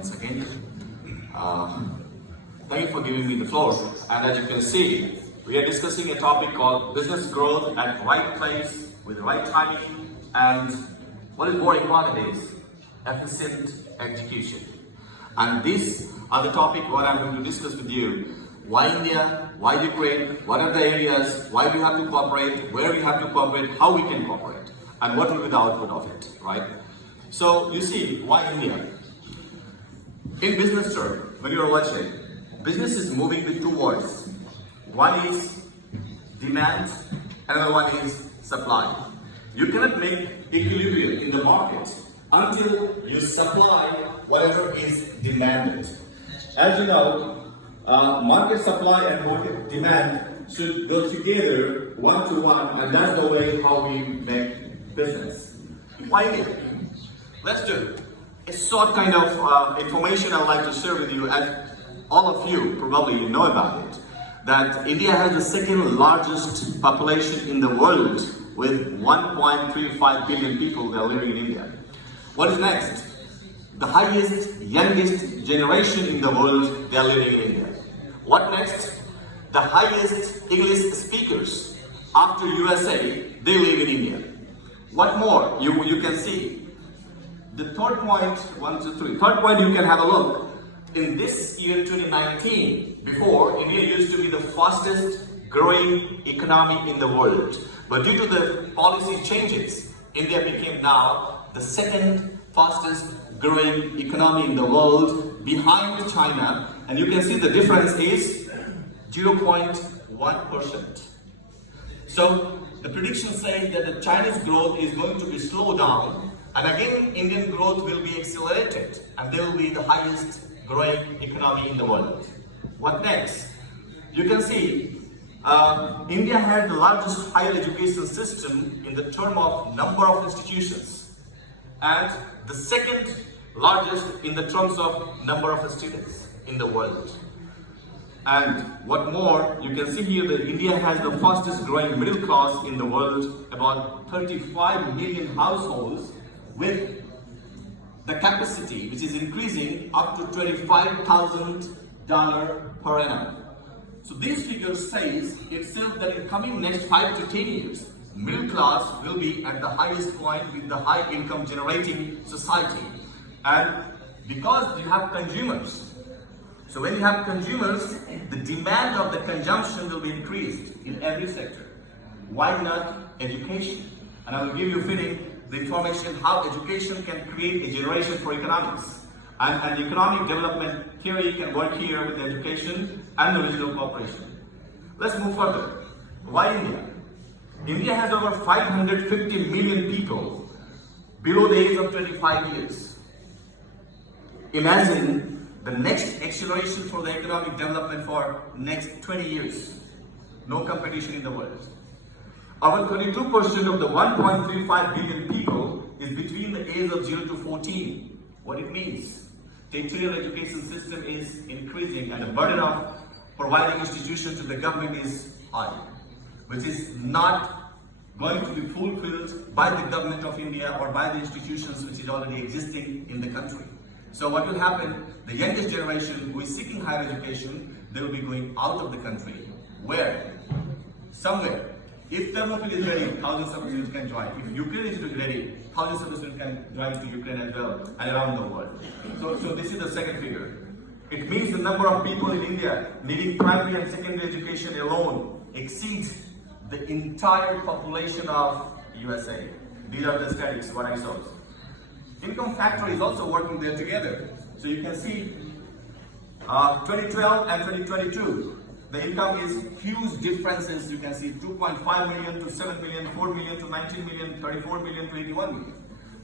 Once again, thank you for giving me the floor. And as you can see, we are discussing a topic called business growth at right place with the right timing, and what is more important is efficient execution. And these are the topic what I'm going to discuss with you. Why India? Why Ukraine? What are the areas? Why we have to cooperate? Where we have to cooperate? How we can cooperate? And what will be the output of it, right? So you see, why India? In business term, when you are watching, business is moving with two words. One is demand, another one is supply. You cannot make equilibrium in the market until you supply whatever is demanded. As you know, market supply and market demand should go together one to one, and that's the way how we make business. Why India? Let's do a short kind of information I'd like to share with you, as all of you probably know about it, that India has the second largest population in the world with 1.35 billion people that are living in India. What is next? The highest, youngest generation in the world, they are living in India. What next? The highest English speakers after USA, they live in India. What more? You can see. The third point, 1, 2, 3. Third point, you can have a look. In this year 2019, before, India used to be the fastest growing economy in the world. But due to the policy changes, India became now the second fastest growing economy in the world, behind China. And you can see the difference is 0.1%. So the prediction says that the Chinese growth is going to be slowed down, and again Indian growth will be accelerated, and they will be the highest growing economy in the world. What next? You can see India has the largest higher education system in the term of number of institutions, and the second largest in the terms of number of students in the world. And what more, you can see here that India has the fastest growing middle class in the world, about 35 million households, with the capacity which is increasing up to $25,000 per annum. So these figures says itself that in coming next 5 to 10 years, middle class will be at the highest point with the high income generating society. And because you have consumers, so when you have consumers, the demand of the consumption will be increased in every sector. Why not education? And I will give you the information how education can create a generation for economics. And the economic development theory can work here with education and the digital cooperation. Let's move further. Why India? India has over 550 million people below the age of 25 years. Imagine the next acceleration for the economic development for next 20 years. No competition in the world. Our 32% of the 1.35 billion people is between the age of 0 to 14. What it means? The entire education system is increasing, and the burden of providing institutions to the government is high, which is not going to be fulfilled by the government of India or by the institutions which is already existing in the country. So what will happen? The youngest generation who is seeking higher education, they will be going out of the country. Where? Somewhere. If Ternopil is ready, thousands of students can join. If Ukraine is ready, thousands of students can join to Ukraine as well and around the world. So this is the second figure. It means the number of people in India needing primary and secondary education alone exceeds the entire population of USA. These are the statistics, what I saw. Income factor is also working there together. So you can see 2012 and 2022, the income is huge differences. You can see 2.5 million to 7 million, 4 million to 19 million, 34 million to 81 million.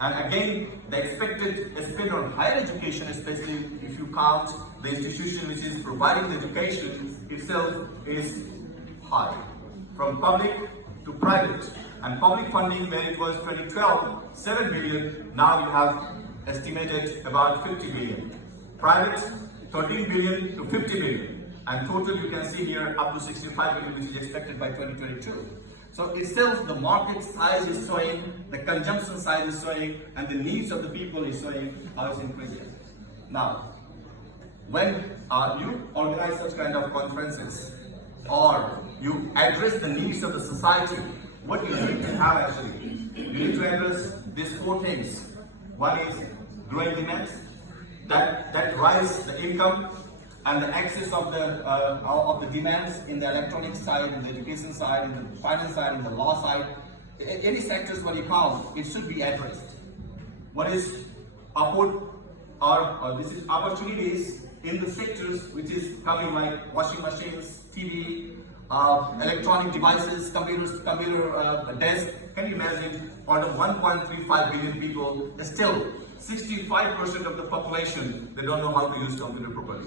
And again, the expected spend on higher education, especially if you count the institution which is providing the education itself, is high. From public to private. And public funding, where it was 2012, 7 billion, now you have estimated about 50 billion. Private, 13 billion to 50 billion. And total you can see here up to 65 billion, which is expected by 2022. So itself, the market size is showing, the consumption size is showing, and the needs of the people is showing how it's increasing. Now, when you organize such kind of conferences or you address the needs of the society, what you need to have actually, you need to address these four things. One is growing demands that drives the income and the access of the demands in the electronic side, in the education side, in the finance side, in the law side. Any sectors when you count, it should be addressed. What is upward or this is opportunities in the sectors which is coming like washing machines, TV, electronic devices, computer desk. Can you imagine? Out of 1.35 billion people, still 65% of the population, they don't know how to use computer properly.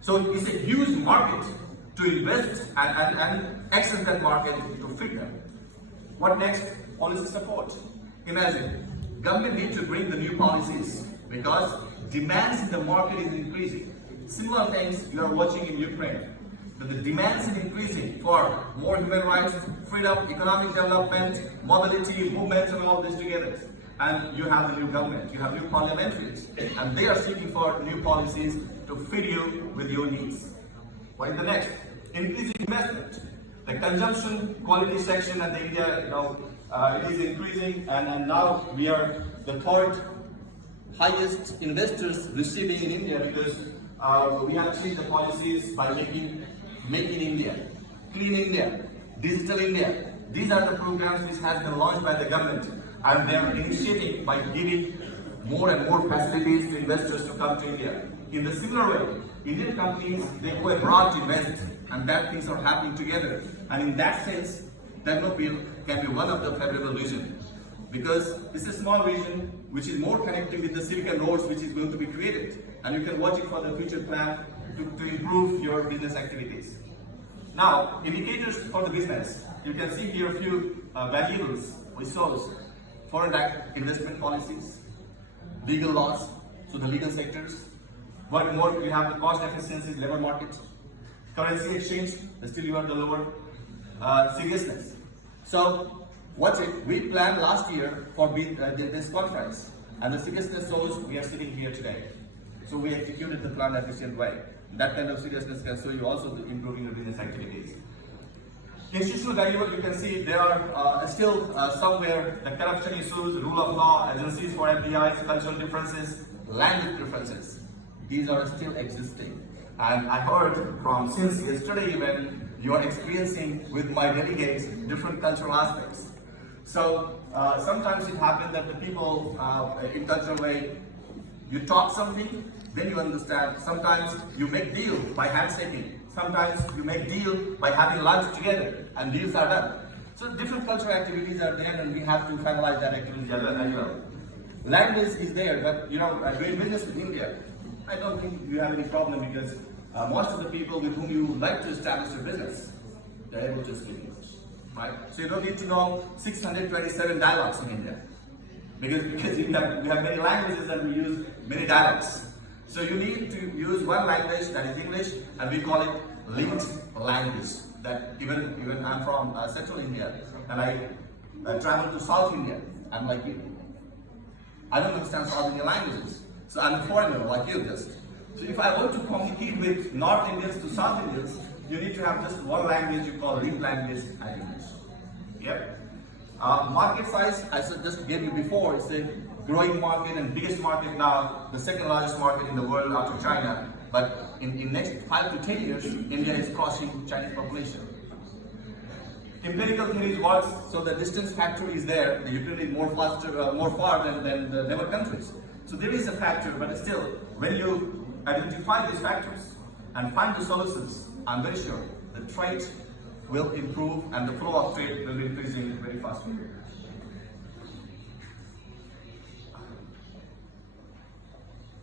So it's a huge market to invest and access that market to fit them. What next? Policy support. Imagine, government needs to bring the new policies because demands in the market is increasing. Similar things you are watching in Ukraine. So the demands is increasing for more human rights, freedom, economic development, mobility, movement, and all this together. And you have the new government, you have new parliamentaries, and they are seeking for new policies to fit you with your needs. What is the next? Increasing investment. The consumption quality section at the India, it is increasing, and now we are the third highest investors receiving in India because we have changed the policies by making Make in India, Clean India, Digital India. These are the programs which has been launched by the government, and they are initiating by giving more and more facilities to investors to come to India. In the similar way, Indian companies, they go abroad to invest, and that things are happening together. And in that sense, Ternopil can be one of the favorable region, because it's a small region which is more connected with the silicon roads which is going to be created, and you can watch it for the future plan to improve your business activities. Now, indicators for the business. You can see here a few variables which shows foreign direct investment policies, legal laws, so the legal sectors. What more, we have the cost efficiency, labor market, currency exchange, still you are the lower, seriousness. So, watch it. We planned last year for this conference, and the seriousness shows we are sitting here today. So we executed the plan in an efficient way. That kind of seriousness can show you also the improving your business activities. Institutional variable, you can see there are still somewhere the corruption issues, rule of law, agencies for FDIs, cultural differences, language differences. These are still existing. And I heard from since yesterday even, you are experiencing with my delegates different cultural aspects. So sometimes it happens that the people in cultural way, you talk something, then you understand. Sometimes you make deal by handshaking. Sometimes you make deal by having lunch together, and deals are done. So different cultural activities are there, and we have to finalize that activity as well. Language is there, but doing business with India, I don't think you have any problem because most of the people with whom you like to establish your business, they're able to speak English, right? So you don't need to know 627 dialects in India, because we have many languages and we use many dialects. So you need to use one language, that is English, and we call it linked language. That even I'm from Central India, and I travel to South India. I'm like you. I don't understand South Indian languages, so I'm a foreigner like you just. So if I want to communicate with North Indians to South Indians, you need to have just one language you call linked language and English. Yep. Market size, I just gave you before, it's a growing market and biggest market now, the second largest market in the world after China. But in next 5 to 10 years, India is crossing Chinese population. Empirical theories works, so the distance factor is there. The utility is more far than the neighbor countries. So there is a factor, but still, when you identify these factors and find the solutions, I'm very sure the trade will improve and the flow of trade will be increasing very fast.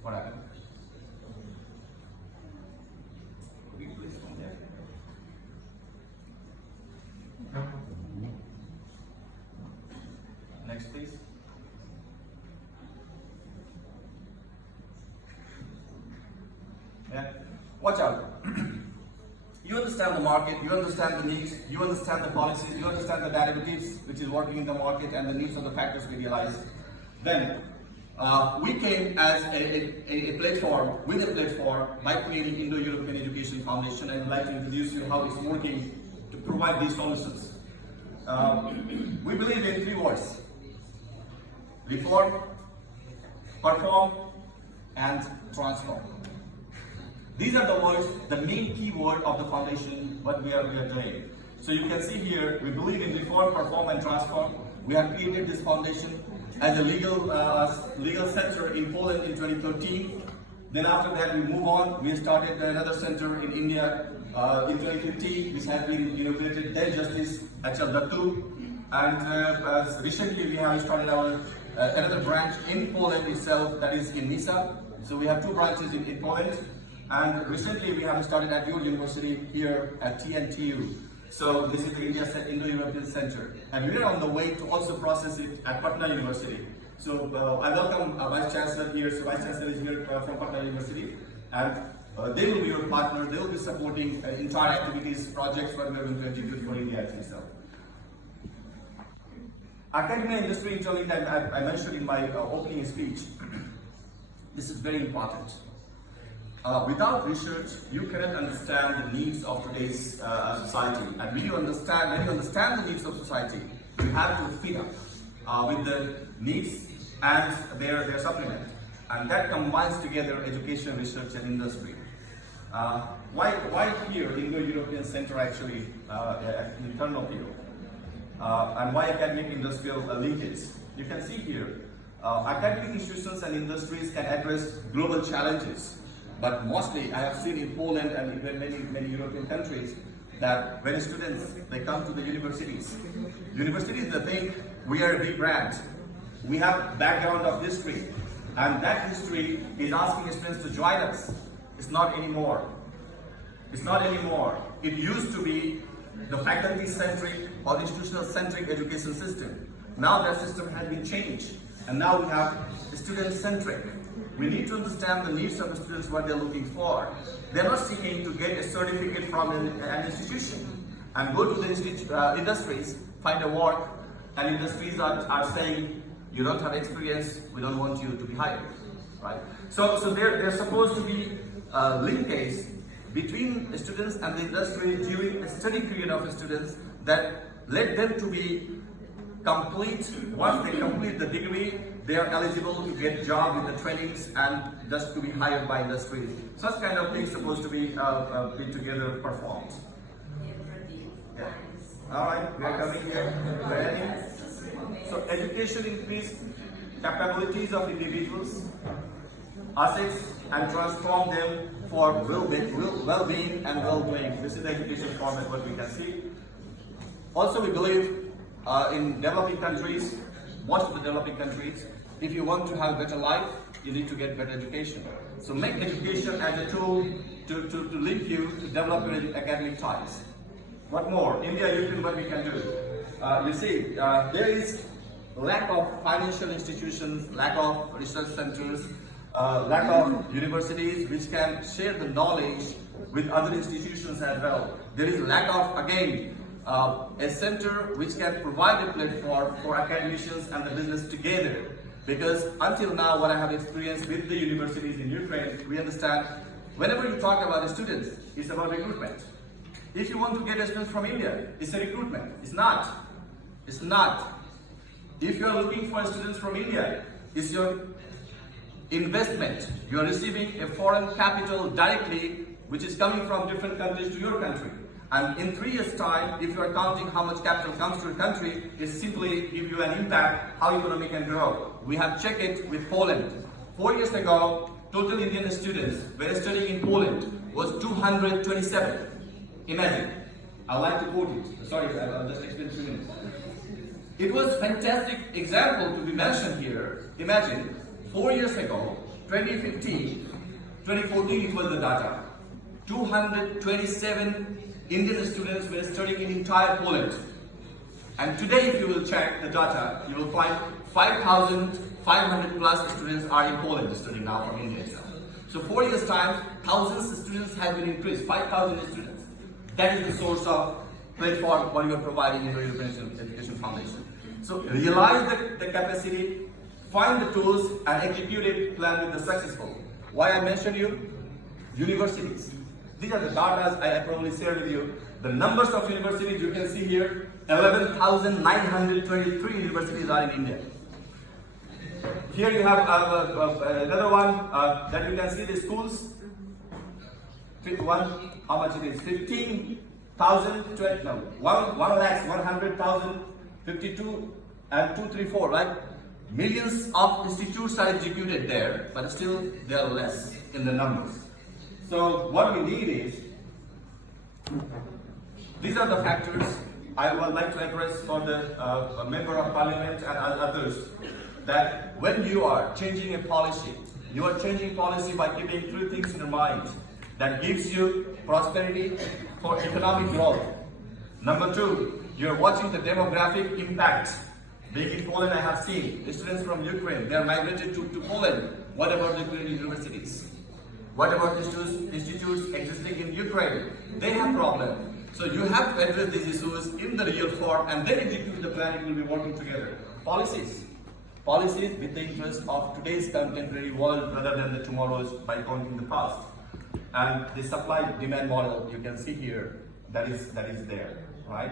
What happened? Could you please come there? Next, please. Yeah. Watch out. You understand the market, you understand the needs, you understand the policies, you understand the derivatives which is working in the market and the needs of the factors we realize. Then, We came as a platform, with a platform, by creating Indo-European Education Foundation, and I'd like to introduce you how it's working to provide these solutions. We believe in three words: reform, perform, and transform. These are the words, the main key word of the foundation, what we are doing. So you can see here, we believe in reform, perform, and transform. We have created this foundation as a legal center in Poland in 2013. Then after that, we move on. We started another center in India in 2015, which has been inaugurated, then Justice Datu. And recently, we have started our another branch in Poland itself, that is in Nysa. So we have two branches in Poland. And recently, we have started at your university here at TNTU. So this is the Indo-European Center. And we are on the way to also process it at Patna University. So I welcome Vice Chancellor here. So Vice Chancellor is here from Patna University. And they will be your partner. They will be supporting entire activities, projects, what we are going to execute for India itself. Academia industry interlink, I mentioned in my opening speech. This is very important. Without research, you cannot understand the needs of today's society. And when you understand the needs of society, you have to fit up with the needs and their supplement. And that combines together education, research, and industry. Why here Indo-European Center actually in Ternopil? And why academic industrial linkage? You can see here, academic institutions and industries can address global challenges. But mostly, I have seen in Poland and even many European countries that when students, they come to the universities they think we are a big brand. We have background of history, and that history is asking students to join us. It's not anymore. It's not anymore. It used to be the faculty-centric or institutional-centric education system. Now that system has been changed, and now we have student-centric. We need to understand the needs of the students, what they're looking for. They're not seeking to get a certificate from an institution and go to the industries, find a work, and industries are saying, you don't have experience, we don't want you to be hired, right? So there's supposed to be a linkage between students and the industry during a study period of students that led them to be complete. Once they complete the degree, they are eligible to get job in the trainings and just to be hired by industry. Such kind of things supposed to be together performed. Yeah. All right, we are coming here. Ready? So education increase capabilities of individuals, assets, and transform them for well-being and well-doing. This is the education format what we can see. Also, we believe in developing countries, most of the developing countries, if you want to have a better life, you need to get better education. So make education as a tool to link you to develop your academic ties. What more? India, Europe, what we can do? You see, there is lack of financial institutions, lack of research centers, lack of universities which can share the knowledge with other institutions as well. There is lack of, again, a center which can provide a platform for academicians and the business together. Because until now, what I have experienced with the universities in Ukraine, we understand whenever you talk about the students, it's about recruitment. If you want to get a student from India, it's a recruitment. It's not. It's not. If you are looking for students from India, it's your investment. You are receiving a foreign capital directly, which is coming from different countries to your country. And in 3 years' time, if you are counting how much capital comes to your country, it simply give you an impact how economy can grow. We have checked it with Poland. 4 years ago, total Indian students were studying in Poland was 227. Imagine. I'd like to quote it. Sorry, I'll just explain 2 minutes. It was a fantastic example to be mentioned here. Imagine, 4 years ago, 2015, 2014, it was the data. 227 Indian students were studying in entire Poland. And today, if you will check the data, you will find 5,500 plus students are in Poland studying now from India itself. So 4 years' time, thousands of students have been increased, 5,000 students. That is the source of platform what you are providing in the European Education Foundation. So realize the capacity, find the tools and execute a plan with the successful. Why I mentioned you? Universities. These are the data I probably share with you. The numbers of universities you can see here, 11,923 universities are in India. Here you have another one that you can see the schools. How much it is? 15,000, no, 1,100,000, 52 and 234, right? Millions of institutes are executed there, but still they are less in the numbers. So what we need is, these are the factors I would like to address for the member of parliament and others, that when you are changing a policy, you are changing policy by keeping three things in your mind that gives you prosperity for economic growth. Number two, you're watching the demographic impact. Being in Poland, I have seen the students from Ukraine, they are migrated to Poland. What about the Ukrainian universities? What about the institutes existing in Ukraine? They have problems. So you have to address these issues in the real form and then execute the plan. It will be working together. Policies with the interest of today's contemporary world rather than the tomorrow's by counting the past. And the supply-demand model you can see here, that is there, right?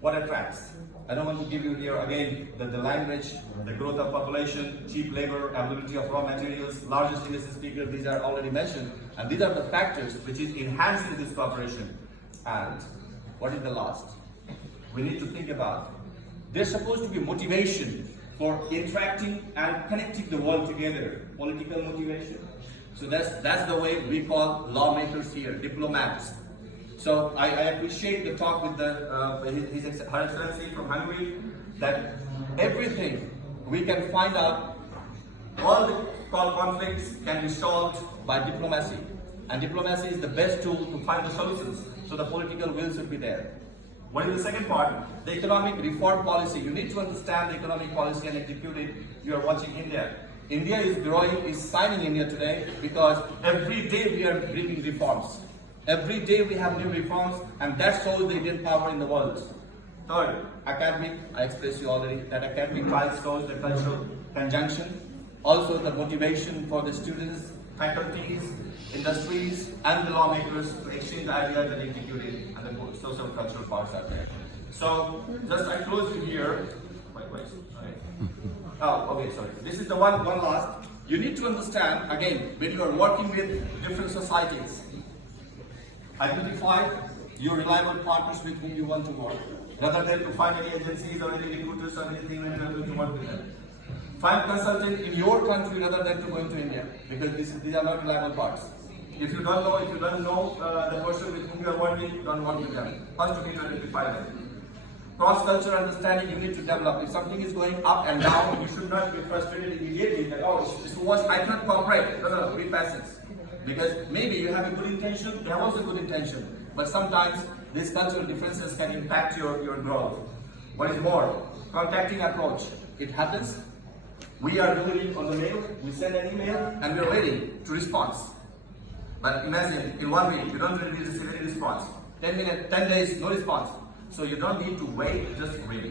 What attracts? I don't want to give you here again the language, the growth of population, cheap labor, availability of raw materials, largest English speakers, these are already mentioned. And these are the factors which is enhancing this cooperation. And what is the last? We need to think about, there's supposed to be motivation for interacting and connecting the world together, political motivation. So that's the way we call lawmakers here, diplomats. So I appreciate the talk with Her Excellency from Hungary, that everything we can find out, all the conflicts can be solved by diplomacy. And diplomacy is the best tool to find the solutions. So the political will should be there. What is the second part? The economic reform policy. You need to understand the economic policy and execute it. You are watching India. India is growing, is signing India today because every day we are bringing reforms. Every day we have new reforms, and that shows the Indian power in the world. Third, academic, I expressed you already, that academic trials shows the cultural conjunction, also the motivation for the students, faculties, industries, and the lawmakers to exchange the ideas and execute it, and the social cultural parts are there. So, just I close you here. Oh, okay, sorry. This is the one last. You need to understand, again, when you are working with different societies, identify your reliable partners with whom you want to work, rather than to find any agencies or any recruiters or anything when you are going to work with them. Find consultant in your country rather than to going to India, because these are not reliable parts. If you don't know the person with whom you are working, don't work with them. First, you need to identify them. Cross-cultural understanding you need to develop. If something is going up and down, you should not be frustrated immediately that, oh, this was, I cannot cooperate. No, be patient. Because maybe you have a good intention, they have also good intention. But sometimes these cultural differences can impact your growth. What is more? Contacting approach. It happens. We are delivering on the mail, we send an email, and we are waiting to response. But imagine, in 1 week, you don't really receive any response. 10 minutes, 10 days, no response. So you don't need to wait, just wait.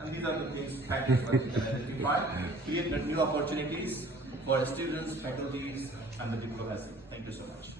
And these are the things, factors that you can identify, create new opportunities for students, faculties, and the diplomacy. Thank you so much.